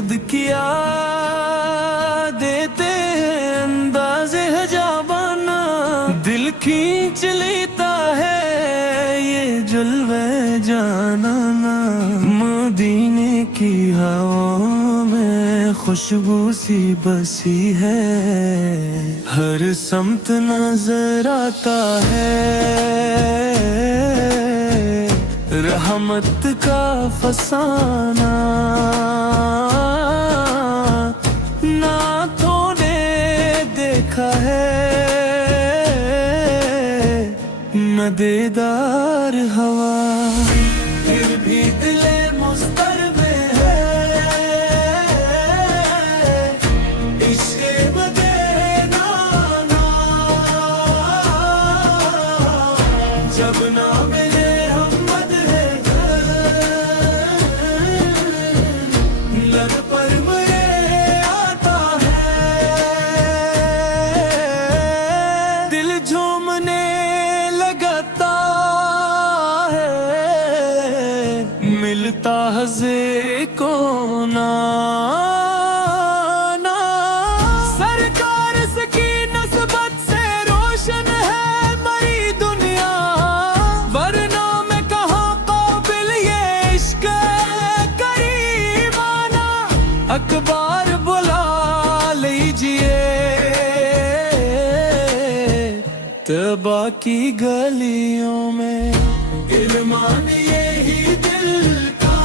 खुद किया देते हैं अंदाज़े हजाबाना, दिल खींच लेता है ये जलवे जाना। मदीने की हवाओं में खुशबू सी बसी है, हर समत नजर आता है रहमत का फसाना। नाथों ने देखा है न दीदार हवा, फिर भी दिले मुस्तर में है इश्क़ बदे नाना। जब ना मिले हमद है लग पर मुझे आता है, दिल झूमने लगता है मिलता हज़े को ना। सरकार की नस्बत से रोशन है मरी दुनिया, वरना मैं कहाँ काबिल ये इश्क़ करीमाना। अखबार बुला लीजिए तबा की गलियों में, इरमान यही दिल का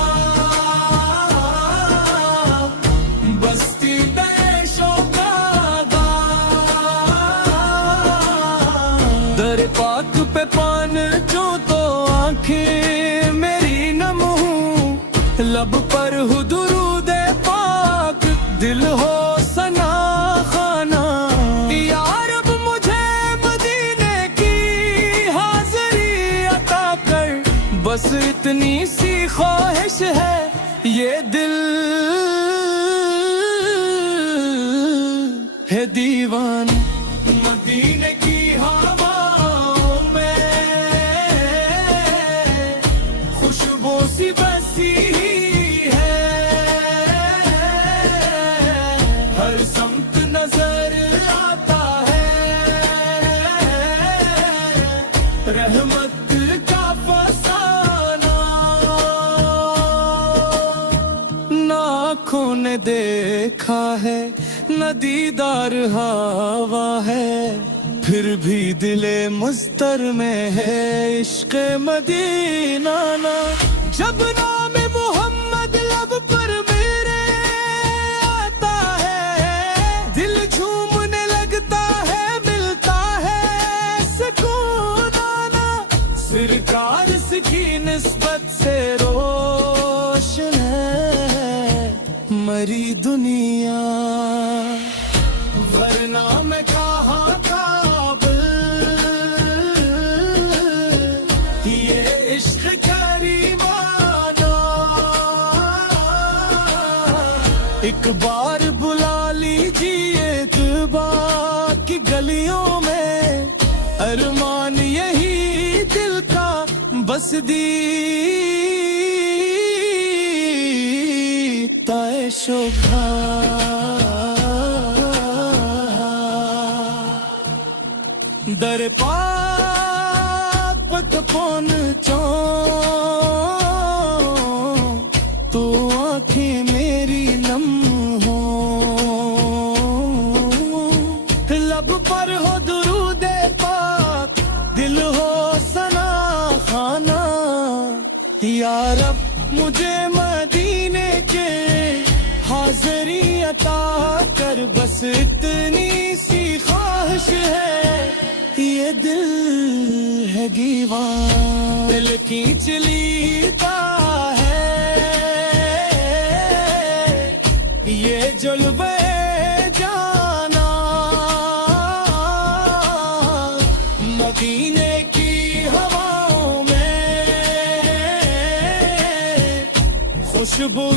बस्ती देशों का दर पाक पे पान जो तो आंखें मेरी नम हूँ, लब पर हो दुरूद पाक दिल हो सना खाना। यार अब मुझे मदीने की हाज़री अता कर, बस इतनी सी ख्वाहिश है ये दिल है दीवान। मदीने की हवाओं में खुशबू सी बसी है, हर समत नजर आता है रहमत का फसाना। ना आँखों ने देखा है न दीदार हवा है, फिर भी दिले मुस्तर में है इश्क़ मदीना ना। जब नाम मोहम्मद लब पर मेरे आता है, दिल झूमने लगता है मिलता है सुकून आना। सरकार की निस्बत से रोशन है मरी दुनिया, वरना मैं कहाँ काबिल ये इश्क़ करीमाना। एक बार बुला लीजिए तबा की गलियों में, अरमान यही दिल का बस ताए शोभा। दर पाक पक पहुंचो तो आंखें मेरी नम हो, लब पर हो दुरूद पाक दिल हो सना खाना। यार अब मुझे मदीने के हाज़री अता कर, बस इतनी सी ख्वाहिश है ये दिल है दीवान। दिल खींच लेता है ये जलवे जाना। मदीने की हवाओं में खुशबू